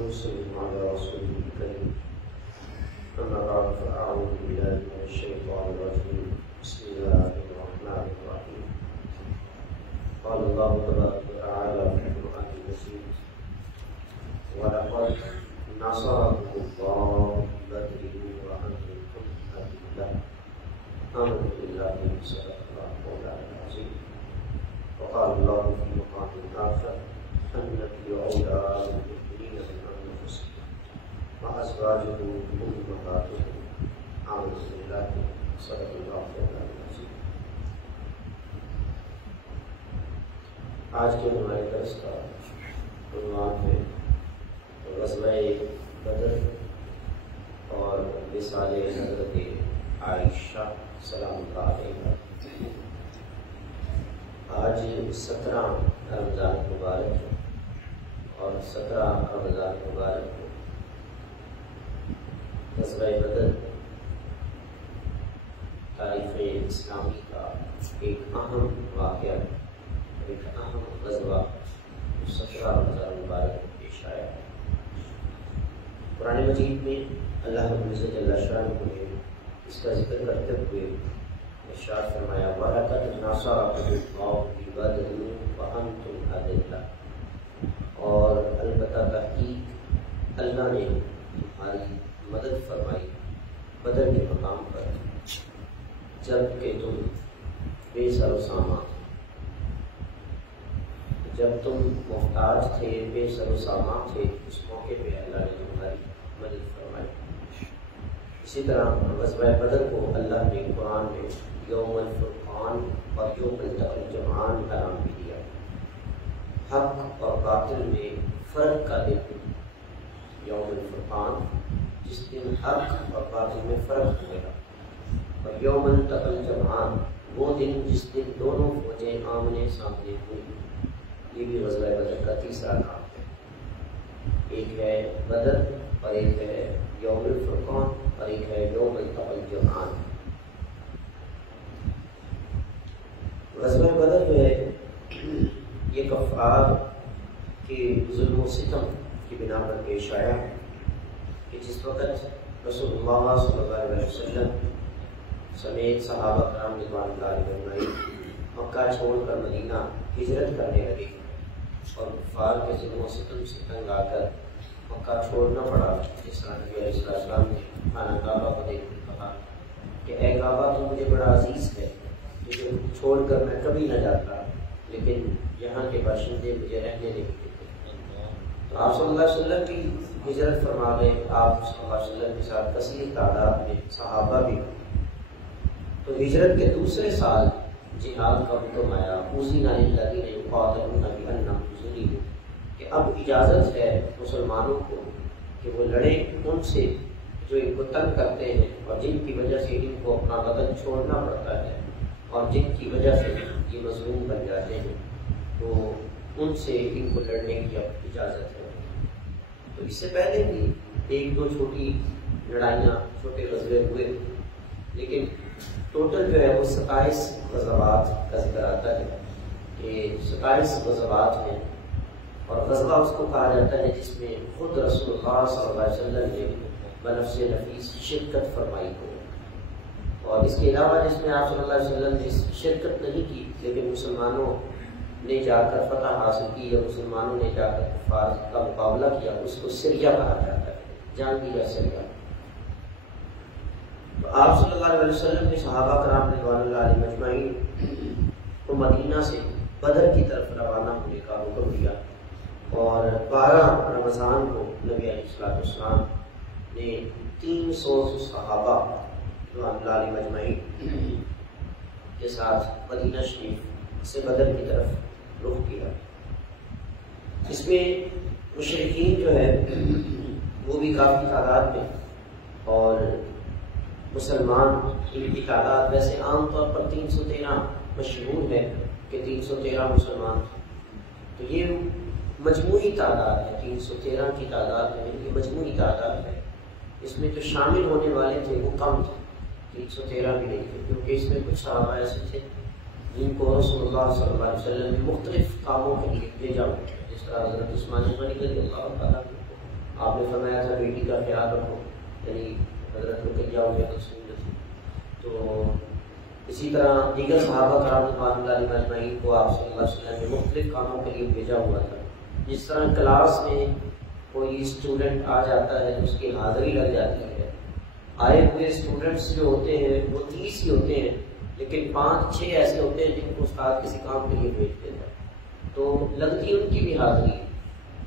ونصلي على رسوله الكريم. أما بعد فأعوذ بالله من الشيطان الرجيم. بسم الله الرحمن الرحيم. قال الله تبارك وتعالى في القرآن المجيد: ولقد نصركم الله ببدر وأنتم أذلة. آمنت بالله صدق الله مولانا العظيم. وقال الله في مقام آخر: النبي أولى بالمؤمنين من أنفسهم وأزواجه أمهاتهم. آمنت بالله صدق الله مولانا العظيم. آج کے ہمارے درس کا عنوان ہے غزوہ بدر اور وصال حضرت عائشہ سلام اللہ علیہا۔ آج 17 رمضان مبارک اور 17 رمضان مبارک کو غزوہ بدر تاریخ اسلامی کا ایک اہم واقعہ، ایک اہم غزوہ 17 رمضان مبارک میں پیش آیا۔ قرآن مجید میں اللہ رب العزت جل شانہ نے اس کا ذکر کرتے ہوئے ارشاد فرمایا: وَلَقَدْ نَصَرَكُمُ اللَّهُ بِبَدْرٍ وَأَنْتُمْ أَذِلَّةٌ، اور البتہ تحقیق اللہ نے تمہاری مدد فرمائی بدر کے مقام پر، جب کہ تم بے سر و سامان، جب تم محتاج تھے، بے سر و سامان تھے، اس موقع پہ اللہ نے تمہاری مدد فرمائی۔ اسی طرح غزوہ بدر کو اللہ نے قرآن میں یوم الفرقان اور یوم التقى الجمعان کا نام بھی دیا۔ حق اور باطل میں فرق کا دن یوم الفرقان، جس دن حق اور باطل میں فرق ہوگا، اور یوم التقى الجمعان وہ دن جس دن دونوں فوجیں آمنے سامنے ہوئی۔ یہ بھی غزوہ بدر کا تیسرا نام ہے۔ ایک ہے بدر اور ایک ہے یوم الفرقان اور ایک ہے یوم التقى الجمعان۔ غزوہ بدر جو ہے یہ کفار کے ظلم و ستم کی بنا پر پیش آیا کہ جس وقت رسول اللہ صلی اللہ علیہ وسلم سمیت صحابہ کرام رضوان اللہ علیہم مکہ چھوڑ کر مدینہ ہجرت کرنے لگے اور کفار کے ظلم و ستم سے تنگ آ کر مکہ چھوڑنا پڑا۔ جس طرح نبی علیہ السلام نے خانہ کعبہ کو دیکھ کر کہا کہ اے کعبہ تو مجھے بڑا عزیز ہے، تجھے چھوڑ کر میں کبھی نہ جاتا، لیکن یہاں کے باشندے مجھے رہنے نہیں دیتے۔ تو آپ صلی اللہ علیہ وسلم بھی ہجرت فرما گئے، آپ صلی اللہ علیہ وسلم کے ساتھ کثیر تعداد میں صحابہ بھی۔ تو ہجرت کے دوسرے سال جہاد کا حکم آیا، اذن للذین یقاتلون بأنہم ظلموا، کہ اب اجازت ہے مسلمانوں کو کہ وہ لڑیں ان سے جو ان کو تنگ کرتے ہیں اور جن کی وجہ سے ان کو اپنا وطن چھوڑنا پڑتا ہے اور جن کی وجہ سے یہ مظلوم بن جاتے ہیں، تو ان سے ان کو لڑنے کی اب اجازت ہے۔ تو اس سے پہلے بھی ایک دو چھوٹی لڑائیاں، چھوٹے غزوے ہوئے، لیکن ٹوٹل جو ہے وہ 27 غزوات کا ذکر آتا ہے کہ 27 غزوات ہیں، اور غزوہ اس کو کہا جاتا ہے جس میں خود رسول اللہ صلی اللہ علیہ وسلم نے بنفس نفیس شرکت فرمائی ہو، اور اس کے علاوہ جس میں آپ صلی اللہ علیہ وسلم نے شرکت نہیں کی لیکن مسلمانوں نے جا کر فتح حاصل کی یا مسلمانوں نے جا کر کفار کا مقابلہ کیا، اس کو سریہ کہا جاتا ہے، جنگ یا سریہ۔ تو آپ صلی اللہ علیہ وسلم نے صحابہ کرام رضوان اللہ علیہم اجمعین کو مدینہ سے بدر کی طرف روانہ ہونے کا حکم دیا، اور 12 رمضان کو نبی علیہ السلام نے 300 صحابہ رضوان اللہ علیہم اجمعین کے ساتھ مدینہ شریف سے بدر کی طرف رخ کیا۔ اس میں مشرکین جو ہے وہ بھی کافی تعداد میں، اور مسلمان ان کی تعداد ویسے عام طور پر 313 مشہور ہے کہ 313 مسلمان تھے، تو یہ مجموعی تعداد ہے، 313 کی تعداد ہے، یہ مجموعی تعداد ہے۔ اس میں جو شامل ہونے والے تھے وہ کم تھے، 313 بھی نہیں تھے، کیونکہ اس میں کچھ صحابہ ایسے تھے جن کو رسول اللہ صلی اللہ علیہ وسلم نے مختلف کاموں کے لیے بھیجا، جس طرح حضرت عثمان غنی رضی اللہ تعالیٰ آپ نے فرمایا تھا بیٹی کا خیال رکھو، یعنی حضرت رقیہ ہو گیا تو اسی طرح دیگر صحابہ کرام رضوان اللہ علیہم اجمعین کو آپ صلی اللہ علیہ وسلم نے مختلف کاموں کے لیے بھیجا ہوا تھا. جس طرح کلاس میں کوئی اسٹوڈنٹ آ جاتا ہے تو اس کی حاضری لگ جاتی ہے. آئے ہوئے اسٹوڈنٹس جو ہوتے ہیں وہ 30 ہی ہوتے ہیں، لیکن 5-6 ایسے ہوتے ہیں جن کو استاد کسی کام کے لیے بھیج دیتا ہے تو لگتی ان کی بھی حاضری.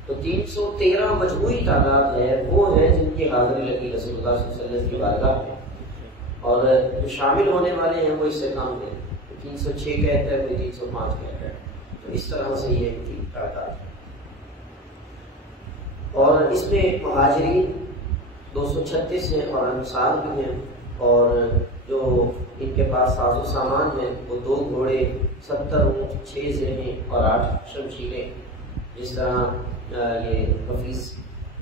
تو 313 مجموعی تعداد ہے وہ ہے جن کی حاضری لگی رسول اللہ صلی اللہ علیہ وسلم کی بارگاہ میں، اور جو شامل ہونے والے ہیں وہ اس سے کم ہیں. 306 کہتا ہے، کوئی 305 کہتا ہے. تو اس طرح سے یہ ان کی تعداد ہے. اور اس میں مہاجرین 236 ہیں اور انصار بھی ہیں، اور جو ان کے پاس ساز و سامان ہے وہ 2 گھوڑے، 70 اونٹ، 6 زرہیں اور 8 شمشیریں. جس طرح یہ حفیظ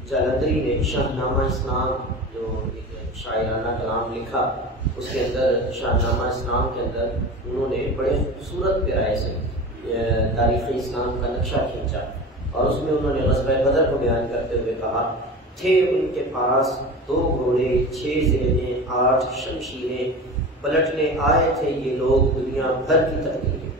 جالندری نے شاہنامہ اسلام جو ایک شاعرانہ کلام لکھا، اس کے اندر شاہنامہ اسلام کے اندر انہوں نے بڑے خوبصورت پیرائے سے تاریخ اسلام کا نقشہ کھینچا، اور اس میں انہوں نے غزوہ بدر کو بیان کرتے ہوئے کہا تھے ان کے پاس 2 گھوڑے، 6 زرہیں، 8 شمشیریں، پلٹنے آئے تھے یہ لوگ دنیا بھر کی تقدیریں.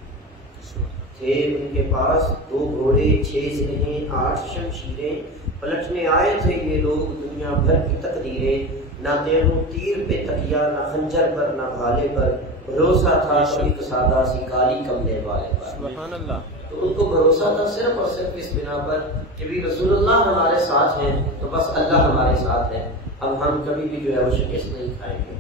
تھے ان کے پاس 2 گھوڑے، 6 زرہیں، 8 شمشیریں، پلٹنے آئے تھے یہ لوگ دنیا بھر کی تقدیریں. نہ تیر پہ تکیہ، نہ خنجر پر، نہ بھالے پر، بھروسہ تھا ایک سادہ سی کالی کملے والے پر. سبحان اللہ. تو ان کو بھروسہ تھا صرف اور صرف اس بنا پر کہ بھی رسول اللہ ہمارے ساتھ ہیں تو بس اللہ ہمارے ساتھ ہے، اب ہم کبھی بھی جو ہے وہ شکست نہیں کھائیں گے.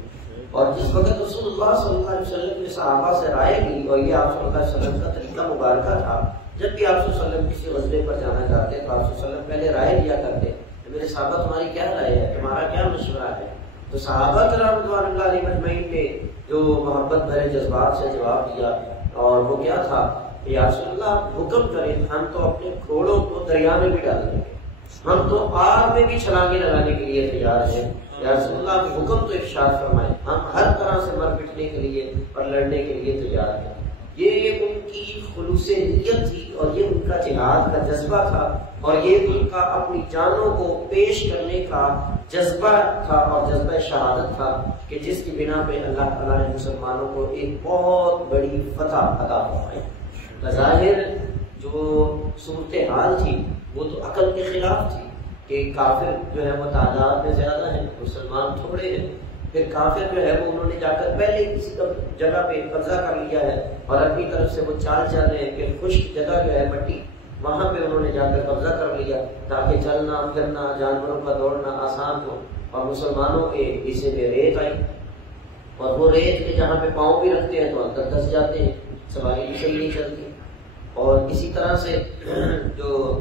اور جس وقت رسول اللہ صلی اللہ علیہ وسلم نے صحابہ سے رائے لی، اور یہ آپ صلی اللہ علیہ وسلم کا طریقہ مبارکہ تھا، جب بھی آپ صلی اللہ علیہ وسلم کسی غزوے پر جانا چاہتے تو آپ صلی اللہ علیہ وسلم پہلے رائے لیا کرتے کہ میرے صحابہ تمہاری کیا رائے ہے، تمہارا کیا مشورہ ہے. تو صحابہ کرام رضوان اللہ علیہم اجمعین نے جو محبت بھرے جذبات سے جواب دیا، اور وہ کیا تھا کہ یا رسول اللہ حکم کریں، ہم تو اپنے گھوڑوں کو دریا میں بھی ڈال دیں گے، ہم تو آگ میں بھی چھلانگیں لگانے کے لیے تیار ہیں. یا رسول اللہ حکم تو ارشاد فرمائیں، ہم ہر طرح سے مر پٹنے کے لیے اور لڑنے کے لیے تیار ہیں. یہ ان کی خلوص نیت تھی، اور یہ ان کا جہاد کا جذبہ تھا، اور یہ ان کا اپنی جانوں کو پیش کرنے کا جذبہ تھا اور جذبہ شہادت تھا کہ جس کی بنا پہ اللہ تعالیٰ نے مسلمانوں کو ایک بہت بڑی فتح عطا فرمائی. بظاہر جو صورتحال تھی وہ تو عقل کے خلاف تھی کہ کافر جو ہے وہ تعداد میں زیادہ ہیں، مسلمان تھوڑے ہیں. پھر کافر جو ہے وہ انہوں نے جا کر پہلے کسی جگہ پہ قبضہ کر لیا ہے، اور اپنی طرف سے وہ چال چل رہے ہیں کہ خشک جگہ جو ہے مٹی، وہاں پہ انہوں نے جا کر قبضہ کر لیا تاکہ چلنا پھرنا، جانوروں کا دوڑنا آسان ہو. اور مسلمانوں کے حصے میں ریت آئی، اور وہ ریت کے جہاں پہ پاؤں بھی رکھتے ہیں تو اندر دھس جاتے ہیں، سواری بھی صحیح نہیں چلتی. اور اسی طرح سے جو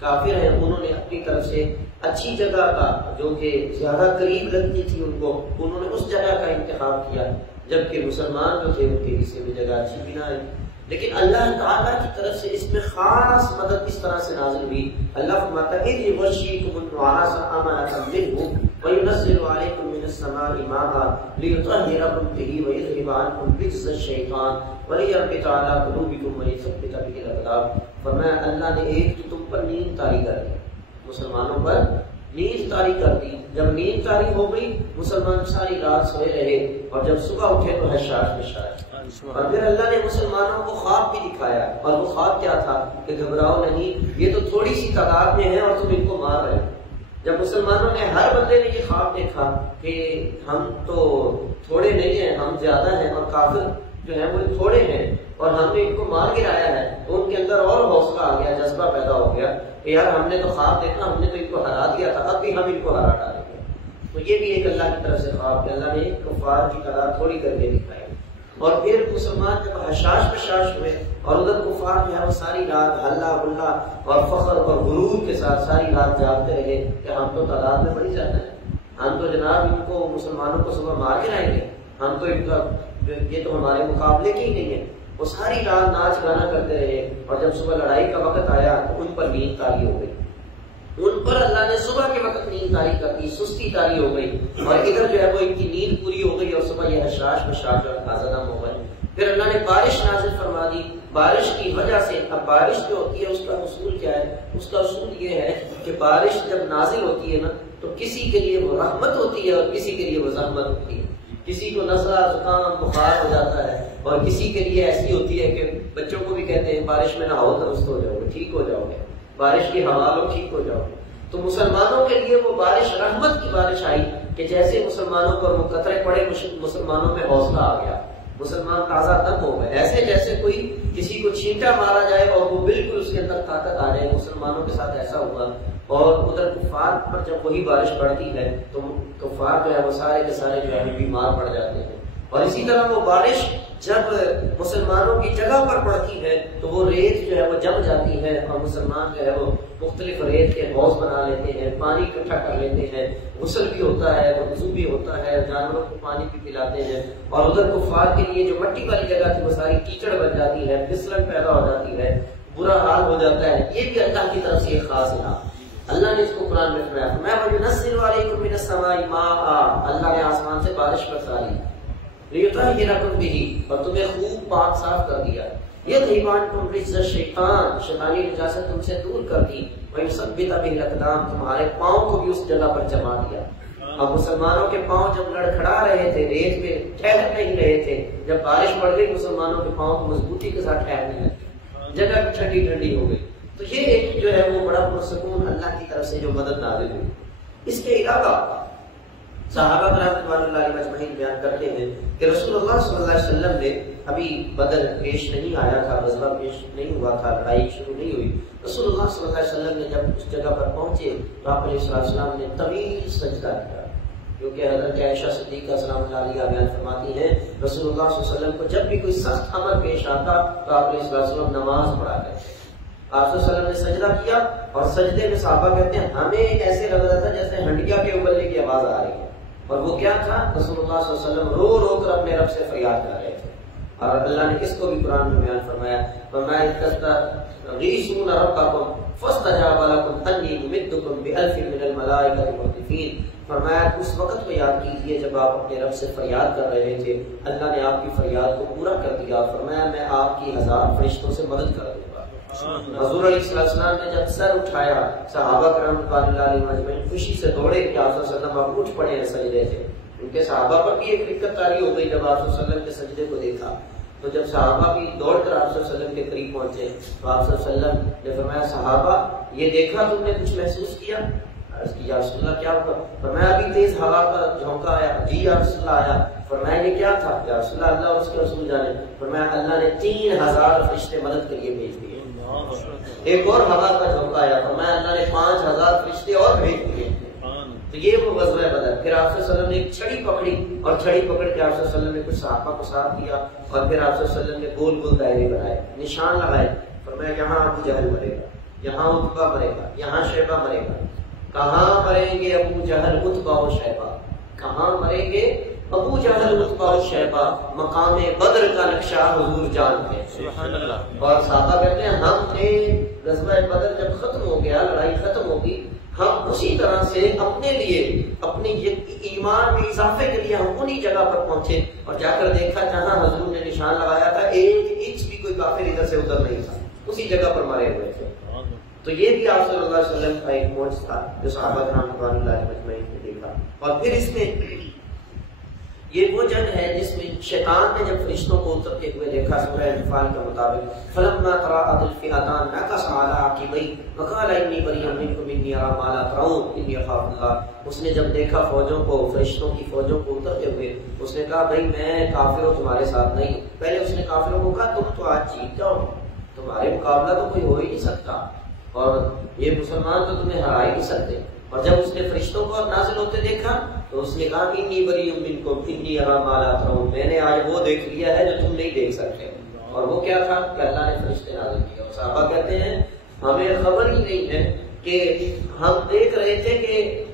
کافر ہیں انہوں نے اپنی طرف سے اچھی جگہ کا جو کہ زیادہ قریب لگتی تھی ان کو، انہوں نے اس جگہ کا انتخاب کیا، جبکہ مسلمان جو تھے ان کے حصے میں جگہ اچھی بھی نہ آئی. لیکن اللہ تعالیٰ کی طرف سے اس میں خاص مدد اس طرح سے نازل ہوئی. اللہ فرماتا ہے اذ یغشیکم النعاس امنۃ منہ وینزل علیکم من السماء ماء لیطہرکم بہ ویذھب عنکم رجز الشیطان ولیربط علی قلوبکم ولیثبت بہ الاقدام. فرمایا اللہ نے ایک تو تم پر نیند طاری کر دی، مسلمانوں پر نیند طاری کر دی. جب نیند طاری ہو گئی مسلمان ساری رات سوئے رہے، اور جب صبح اٹھے تو حشاش بشاش. اور پھر اللہ نے مسلمانوں کو خواب بھی دکھایا، اور وہ خواب کیا تھا کہ گھبراؤ نہیں، یہ تو تھوڑی سی تعداد میں ہے اور تم ان کو مار رہے ہو. جب مسلمانوں نے، ہر بندے نے یہ خواب دیکھا کہ ہم تو تھوڑے نہیں ہیں، ہم زیادہ ہیں، اور کافر جو ہے وہ تھوڑے ہیں، اور ہم نے ان کو مار گرایا ہے، تو ان کے اندر اور حوصلہ آ گیا، جذبہ پیدا ہو گیا کہ یار ہم نے تو خواب دیکھا، ہم نے تو ان کو ہرا دیا تھا، اب بھی ہم ان کو ہرا ڈالیں گے. تو یہ بھی ایک اللہ کی طرف سے خواب کہ اللہ نے کفار کی تعداد تھوڑی کر کے دکھائی. اور پھر مسلمان جب حشاش بشاش ہوئے، اور ادھر کفار جو ہے وہ ساری رات ہلا بلا اور فخر اور غرور کے ساتھ ساری رات جاگتے رہے کہ ہم تو تعداد میں بڑی زیادہ ہیں، ہم تو جناب ان کو مسلمانوں کو صبح مار کے لائیں گے، ہم تو ان کا یہ تو ہمارے مقابلے کے ہی نہیں ہے. وہ ساری رات ناچ گانا کرتے رہے، اور جب صبح لڑائی کا وقت آیا تو ان پر نیند طاری ہو گئی. ان پر اللہ نے صبح کے وقت نیند طاری کر دی، سستی طاری ہو گئی، اور ادھر جو ہے وہ ان کی نیند پوری ہو گئی، اور صبح یہ حشاش بشاش اور تازہ دم ہو گئے. پھر اللہ نے بارش نازل فرما دی، بارش کی وجہ سے، اب بارش جو ہوتی ہے اس کا اصول کیا ہے؟ اس کا اصول یہ ہے کہ بارش جب نازل ہوتی ہے نا تو کسی کے لیے وہ رحمت ہوتی ہے اور کسی کے لیے وہ زحمت ہوتی ہے. کسی کو نزلہ زکام بخار ہو جاتا ہے اور کسی کے لیے ایسی ہوتی ہے کہ بچوں کو بھی کہتے ہیں بارش میں نہاؤ درست ہو جاؤ گے، ٹھیک ہو جاؤ گے، بارش کی ہوا لو ٹھیک ہو جاؤ گے. تو مسلمانوں کے لیے وہ بارش رحمت کی بارش آئی کہ جیسے مسلمانوں پر وہ قطرے پڑے مسلمانوں میں حوصلہ آ گیا، مسلمان تازہ دم ہو گئے. ایسے جیسے کوئی کسی کو چھینٹا مارا جائے اور وہ بالکل اس کے اندر طاقت آ جائے، مسلمانوں کے ساتھ ایسا ہوا. اور ادھر کفار پر جب وہی بارش پڑتی ہے تو کفار جو ہے وہ سارے کے سارے جو ہے بیمار پڑ جاتے ہیں. اور اسی طرح وہ بارش جب مسلمانوں کی جگہ پر پڑتی ہے تو وہ ریت جو ہے وہ جم جاتی ہے اور مسلمان جو ہے وہ مختلف ریت کے حوض بنا لیتے ہیں، پانی اکٹھا کر لیتے ہیں، غسل بھی ہوتا ہے، وضو بھی ہوتا ہے، جانوروں کو پانی بھی پلاتے ہیں. اور ادھر کفار کے لیے جو مٹی والی جگہ تھی وہ ساری کیچڑ بن جاتی ہے، پھسلن پیدا ہو جاتی ہے، برا حال ہو جاتا ہے. یہ بھی اللہ کی طرف سے ایک خاص انعام. اللہ نے اس کو قرآن میں فرمایا، میں وَيُنَزِّلُ عَلَيْكُم مِّنَ السَّمَاءِ مَاءً، اللہ نے آسمان سے بارش برسا لی، لِيُطَهِّرَكُم بِهِ، اور تمہیں خوب پاک صاف کر دیا، يَذْهِبَ عَنكُم رِجْزَ الشَّيْطَانِ، شیطانی نجاست تم سے دور کر دی، وَيُثَبِّتَ بِهِ الْأَقْدَامَ، تمہارے پاؤں کو بھی اس جگہ پر جما دیا. اب مسلمانوں کے پاؤں جب لڑکھڑا رہے تھے، ریت میں ٹھہر نہیں رہے تھے، جب بارش پڑ گئی مسلمانوں کے پاؤں کو مضبوطی کے ساتھ ٹھہرنے لگے، جگہ ٹھنڈی ٹھنڈی ہو گئی. تو یہ ایک جو ہے وہ بڑا پرسکون اللہ کی طرف سے جو مدد نازل ہوئی. اس کے علاوہ صحابہ کرام رضوان اللہ علیہ اجمعین بیان کرتے ہیں کہ رسول اللہ صلی اللہ علیہ وسلم نے ابھی بدر پیش نہیں آیا تھا، غزوہ پیش نہیں ہوا تھا، لڑائی شروع نہیں ہوئی. رسول اللہ صلی اللہ علیہ وسلم نے جب اس جگہ پر پہنچے تو آپ علیہ السلام نے طویل سجدہ کیا، کیونکہ حضرت عائشہ صدیقہ سلام اللہ علیہ بیان فرماتی ہیں رسول اللہ صلی اللہ علیہ وسلم کو جب بھی کوئی سخت امر پیش آتا تو آپ علیہ السلام نماز پڑھا کرتے. آپ صلی اللہ علیہ وسلم نے سجدہ کیا اور سجدے میں صحابہ کہتے ہیں ہمیں ایسے لگ رہا تھا جیسے ہنڈیا کے ابلنے کی آواز آ رہی ہے. اور وہ کیا تھا؟ رسول اللہ صلی اللہ علیہ وسلم رو رو کر اپنے رب سے فریاد کر رہے تھے. اور اللہ نے اس کو بھی قرآن میں بیان فرمایا، تستغیثون ربکم فاستجاب لکم انی ممدکم بألف من الملائکۃ مردفین. فرمایا اس وقت کو یاد کیجیے جب آپ اپنے رب سے فریاد کر رہے تھے، اللہ نے آپ کی فریاد کو پورا کر دیا. فرمایا میں آپ کی 1000 فرشتوں سے مدد کر دوں گا. حضور علیہ السلام نے جب سر اٹھایا صحابہ کرام رضوان اللہ علیہ اجمعین خوشی سے دوڑے کہ آپ صلی اللہ علیہ وسلم آپ اٹھ پڑے ہیں سجدے سے. ان کے صحابہ پر بھی ایک دقت طاری ہو گئی جب آپ صلی اللہ علیہ وسلم کے سجدے کو دیکھا. تو جب صحابہ بھی دوڑ کر آپ صلی اللہ علیہ وسلم کے قریب پہنچے تو آپ صلی اللہ علیہ وسلم نے فرمایا صحابہ یہ دیکھا تم نے کچھ محسوس کیا؟ یا رسول اللہ کیا ہوا؟ فرمایا ابھی تیز ہوا کا جھونکا آیا. جی یا رسول اللہ آیا. فرمایا یہ کیا تھا؟ یا رسول اللہ اللہ اور اس کے رسول جانے. فرمایا اللہ نے 3000 فرشتے مدد کے لیے بھیج دیے. ایک اور ہوا کا جھونکا آیا. فرمایا اللہ نے 5000 فرشتے اور بھیج دیے. تو یہ وہ غزوہ بدر. پھر آپ صلی اللہ علیہ وسلم نے ایک چھڑی پکڑی اور چھڑی پکڑ کے آپ صلی اللہ علیہ وسلم نے کچھ صحابہ کو ساتھ دیا اور پھر آپ صلی اللہ علیہ وسلم نے گول گول دائرے بنائے، نشان لگائے. فرمایا یہاں ابو جہل مرے گا، یہاں عتبہ مرے گا، یہاں شیبہ مرے گا. کہاں مریں گے ابو جہل عتبہ و شیبہ؟ کہاں مریں گے ابو جہل عتبہ و شیبہ؟ مقام بدر کا نقشہ حضور جانتے ہیں. سبحان اللہ. اور صحابہ کہتے ہیں ہم نے غزوہ بدر جب ختم ہو گیا، لڑائی ختم ہوگی، ہم اسی طرح سے اپنے لیے اپنی ایمان میں اضافے کے لیے ہم انہی جگہ پر پہنچے اور جا کر دیکھا جہاں حضور نے نشان لگایا تھا ایک انچ بھی کوئی کافر ادھر سے ادھر نہیں تھا، اسی جگہ پر مرے ہوئے تھے. تو یہ بھی آپ صلی اللہ علیہ وسلم کا ایک معجزہ تھا جو صحابہ کرام رضوان اللہ علیہ اجمعین نے دیکھا. اور پھر اس میں یہ وہ جنگ ہے جس میں شیطان نے جب فرشتوں کو اترتے ہوئے دیکھا سورہ انفال کے مطابق فلما تراءت الفئتان نكص على عقبيه وقال اني بريء منكم اني ارى ما لا ترون اني اخاف الله. اس نے جب دیکھا فوجوں کو، فرشتوں کی فوجوں کو اترتے ہوئے، اس نے کہا بھائی میں کافروں تمہارے ساتھ نہیں. پہلے اس نے کافروں کو کہا تم تو آج جیت جاؤ، تمہارے مقابلہ تو کوئی ہو ہی نہیں سکتا اور یہ مسلمان تو تمہیں ہرا ہی نہیں سکتے. اور جب اس نے فرشتوں کو نازل ہوتے دیکھا تو اس نے کہا انی بری منکم انی ارا ما لا ترون، میں نے آج وہ دیکھ لیا ہے جو تم نہیں دیکھ سکتے. اور وہ کیا تھا کہ اللہ نے فرشتے نازل کیا. اور صحابہ کہتے ہیں ہمیں خبر ہی نہیں ہے کہ ہم دیکھ رہے تھے کہ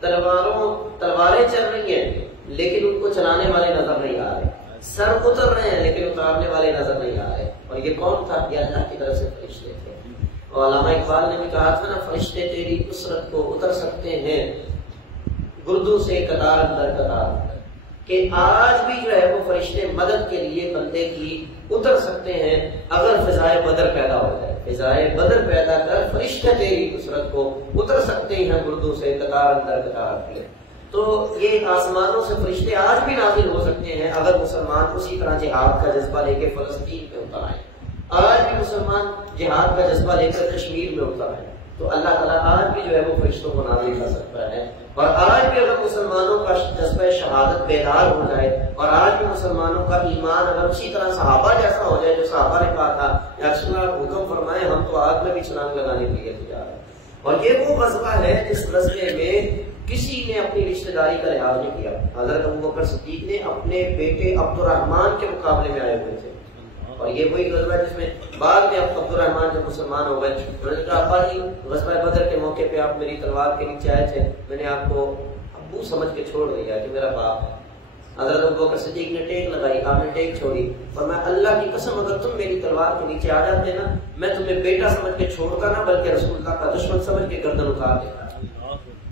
تلواریں چل رہی ہیں لیکن ان کو چلانے والے نظر نہیں آ رہے، سر اتر رہے ہیں لیکن اتارنے والے نظر نہیں آ رہے. اور یہ کون تھا؟ یہ اللہ کی طرف سے فرشتے تھے. اور علامہ اقبال نے بھی کہا تھا نا فرشتے تیری نصرت کو اتر سکتے ہیں گردوں سے قطار اندر قطار اندر. کہ آج بھی جو ہے وہ فرشتے مدد کے لیے بندے کی اتر سکتے ہیں اگر فضائے بدر پیدا ہو جائے. فضائے بدر پیدا کر فرشتے تیری نصرت کو اتر سکتے ہیں اردو سے قطار اندر قطار اپنے. تو یہ آسمانوں سے فرشتے آج بھی نازل ہو سکتے ہیں اگر مسلمان اسی طرح جہاد کا جذبہ لے کے فلسطین میں اتر آئے. آج بھی مسلمان جہاد کا جذبہ لے کر کشمیر میں اتر آئے تو اللہ تعالیٰ آج بھی جو ہے وہ فرشتوں کو نازل کر سکتا ہے. اور آج بھی اگر مسلمانوں کا جذبہ شہادت بیدار ہو جائے اور آج بھی مسلمانوں کا ایمان اگر اسی طرح صحابہ جیسا ہو جائے جو صحابہ نے کہا تھا یا رسول اللہ حکم فرمائے ہم تو آگ میں بھی چھلانگ لگانے کے لیے تیار ہیں. اور یہ وہ غزوہ ہے جس غزوے میں کسی نے اپنی رشتہ داری کا لحاظ نہیں کیا. حضرت ابوبکر صدیق نے اپنے بیٹے عبد الرحمان کے مقابلے میں آئے ہوئے تھے اور یہ وہی غزوہ جس میں بعد میں عبد الرحمان جب مسلمان ہو گئے انہوں نے کہا ابا جی غزوہ بدر کے موقع پہ آپ میری تلوار کے نیچے آئے تھے میں نے آپ کو ابو سمجھ کے چھوڑ دیا کہ میرا باپ ہے. حضرت ابوبکر صدیق نے ٹیک لگائی آپ نے ٹیک چھوڑی اور میں اللہ کی قسم اگر تم میری تلوار کے نیچے آ جاتے نا میں تمہیں بیٹا سمجھ کے چھوڑتا نہ بلکہ رسول اللہ کا دشمن سمجھ کے گردن اتار دیتا.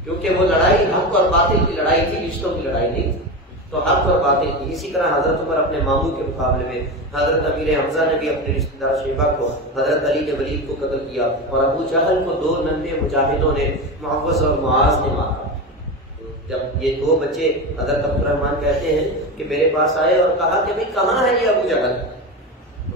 کیونکہ وہ لڑائی حق اور باطل کی لڑائی تھی رشتوں کی لڑائی نہیں تھی تو حق اور باطل کی. اسی طرح حضرت عمر اپنے ماموں کے مقابلے میں حضرت امیر حمزہ نے بھی اپنے رشتہ دار شیبہ کو حضرت علی نے ولید کو قتل کیا اور ابو جہل کو دو ننھے مجاہدوں نے معوذ اور معاذ نے مارا. جب یہ دو بچے حضرت عبد الرحمان کہتے ہیں کہ میرے پاس آئے اور کہا کہ بھائی کہاں ہے یہ ابو جہل.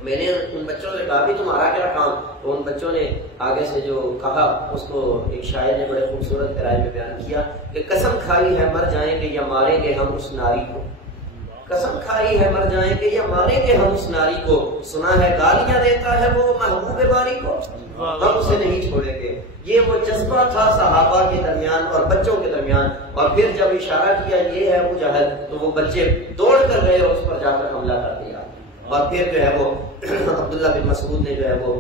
میں نے ان بچوں سے کہا بھی تمہارا کیا کام. تو ان بچوں نے آگے سے جو کہا اس کو ایک شاعر نے بڑے خوبصورت رائے میں بیان کیا کہ قسم کھائی ہے مر جائیں گے یا ماریں گے ہم اس ناری کو. قسم کھائی ہے مر جائیں گے یا ماریں گے ہم اس ناری کو. سنا ہے گالیاں دیتا ہے وہ محبوب باری کو ہم اسے نہیں چھوڑیں گے. یہ وہ جذبہ تھا صحابہ کے درمیان اور بچوں کے درمیان. اور پھر جب اشارہ کیا یہ ہے ابو جہل تو وہ بچے دوڑ کر گئے اور اس پر جا کر حملہ کر دیا. اور پھر جو ہے وہ عبداللہ بن مسعود نے جو ہے وہ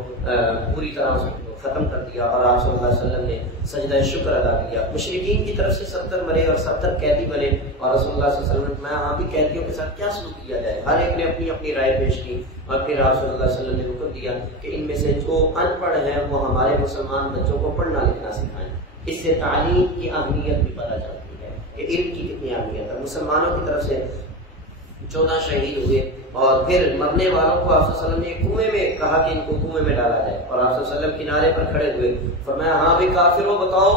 پوری طرح ختم کر دیا اور آپ صلی اللہ علیہ وسلم نے سجدہ شکر ادا کیا. مشرکین کی طرف سے 70 مرے اور 70 قیدی بنے اور رسول اللہ صلی اللہ علیہ وسلم نے فرمایا ہاں بھی قیدیوں کے ساتھ کیا سلوک کیا جائے. ہر ایک نے اپنی اپنی رائے پیش کی اور پھر آپ صلی اللہ علیہ وسلم نے حکم دیا کہ ان میں سے جو ان پڑھ ہیں وہ ہمارے مسلمان بچوں کو پڑھنا لکھنا سکھائیں. اس سے تعلیم کی اہمیت بھی پتہ چلتی ہے کہ علم کی کتنی اہمیت ہے. مسلمانوں کی طرف سے 14 شہید ہوئے اور پھر مرنے والوں کو آپ صلی اللہ علیہ وسلم نے کنویں میں کہا کہ ان کو کنویں میں ڈالا جائے اور آپ صلی اللہ علیہ وسلم کنارے پر کھڑے ہوئے فرمایا ہاں بھی کافروں بتاؤ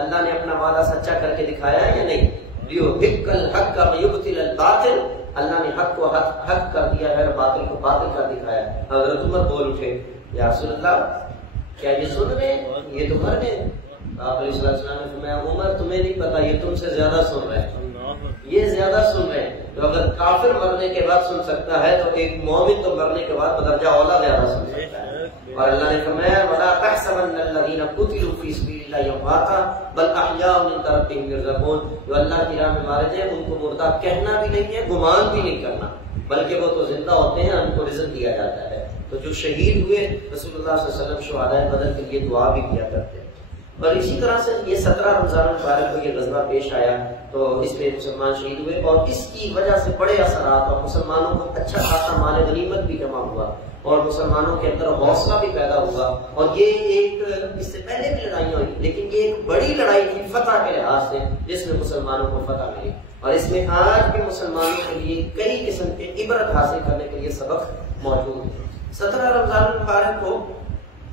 اللہ نے اپنا وعدہ سچا کر کے دکھایا ہے یا نہیں. لیحق الحق ویبطل الباطل اللہ نے حق کو حق کر دیا ہے اور باطل کو باطل کر دکھایا ہے. حضرت عمر بول اٹھے یا رسول اللہ کیا یہ سن رہے ہیں یہ تو مر گئے. آپ علیہ السلام نے فرمایا عمر تمہیں نہیں پتا یہ تم سے زیادہ سن رہے ہیں یہ زیادہ سن رہے ہیں. تو اگر کافر مرنے کے بعد سن سکتا ہے تو ایک مومن تو مرنے کے بعد بدرجہ اولا زیادہ سن سکتا ہے. اور اللہ نے فرمایا ولا تحسبن الذين قتلوا في سبيل الله امواتا بل احياء عند ربهم يرزقون. جو اللہ کی راہ میں مارے جائیں ان کو مردہ کہنا بھی نہیں ہے گمان بھی نہیں کرنا بلکہ وہ تو زندہ ہوتے ہیں ان کو رزق دیا جاتا ہے. تو جو شہید ہوئے رسول اللہ صلی اللہ علیہ وسلم شہدائے بدر کے لیے دعا بھی کیا کرتے ہیں. اور اسی طرح سے یہ 17 رمضان المبارک کو یہ غزوہ پیش آیا تو اس میں مسلمان شہید ہوئے اور اس کی وجہ سے بڑے اثرات اور مسلمانوں کو اچھا خاصا مال غنیمت بھی جمع ہوا اور مسلمانوں کے اندر حوصلہ بھی پیدا ہوا. اور یہ ایک اس سے پہلے بھی لڑائیاں ہوئی لیکن یہ ایک بڑی لڑائی تھی فتح کے لحاظ سے جس میں مسلمانوں کو فتح ملی. اور اس میں آج بھی مسلمانوں کے لیے کئی قسم کے عبرت حاصل کرنے کے لیے سبق موجود ہے. 17 رمضان المبارک کو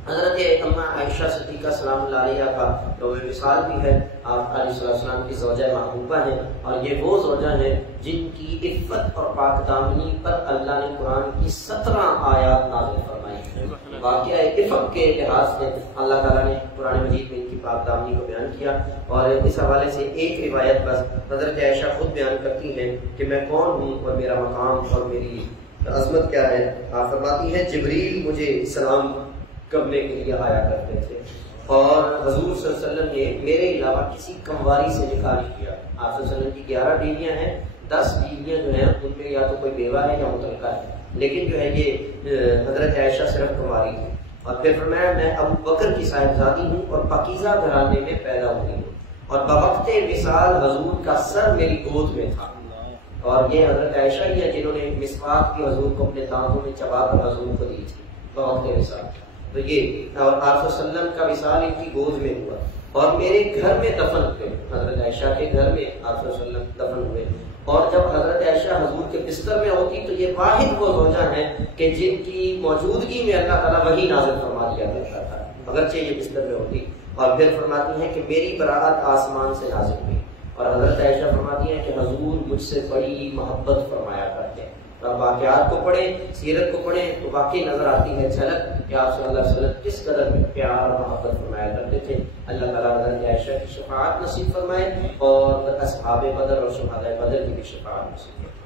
حضرت اماں عائشہ صدیقہ سلام اللہ علیہ کا یوم وصال بھی ہے. آپ علیہ السلام کی زوجہ محبوبہ ہیں اور یہ وہ زوجہ ہیں جن کی عفت اور پاک دامنی پر اللہ نے قرآن کی 17 آیات نازل فرمائی ہیں. واقعہ عفت کے لحاظ سے اللہ تعالیٰ نے قرآن مجید میں ان کی پاک دامنی کو بیان کیا. اور اس حوالے سے ایک روایت بس حضرت عائشہ خود بیان کرتی ہیں کہ میں کون ہوں اور میرا مقام اور میری عظمت کیا ہے. آپ فرماتی ہیں جبریل مجھے سلام کرنے کے لیے آیا کرتے تھے اور حضور صلی اللہ علیہ وسلم نے میرے علاوہ کسی کمواری سے نکاح نہیں کیا. آپ صلی اللہ علیہ وسلم کی 11 بیویاں ہیں 10 بیویاں جو ہیں ان میں یا تو کوئی بیوہ ہے یا مطلقہ ہے لیکن جو ہے یہ حضرت عائشہ صرف کمواری تھی. اور پھر فرمایا میں ابو بکر کی صاحبزادی ہوں اور پاکیزہ گھرانے میں پیدا ہوئی ہوں اور بوقت وصال حضور کا سر میری گود میں تھا. اور یہ حضرت عائشہ ہی ہے جنہوں نے مسواک کی حضور کو اپنے دانتوں میں چبا کر حضور کو دی تھی بوقت وصال. تو یہ اور آپ صلی اللہ علیہ وسلم کا وصال ان کی گود میں ہوا اور میرے گھر میں دفن ہوئے. حضرت عائشہ کے گھر میں آپ صلی اللہ علیہ وسلم دفن ہوئے اور جب حضرت عائشہ حضور کے بستر میں ہوتی تو یہ واحد وہ زوجہ ہیں کہ جن کی موجودگی میں اللہ تعالیٰ وحی نازل فرما دیا کرتا تھا، اگرچہ یہ بستر میں ہوتی، اور پھر فرماتی ہیں کہ میری براءت آسمان سے نازل ہوئی، اور حضرت عائشہ فرماتی ہیں کہ حضور مجھ سے بڑی محبت فرمایا کرتے ہیں۔ آپ واقعات کو پڑھیں، سیرت کو پڑھیں تو واقعی نظر آتی ہے جھلک کہ آپ صلی اللہ علیہ وسلم کس قدر پیار اور محبت فرمایا کرتے تھے۔ اللہ تعالیٰ حضرت عائشہ کی شفاعت نصیب فرمائے اور اصحاب بدر اور شہداء بدر کی بھی شفاعت نصیب فرمائے۔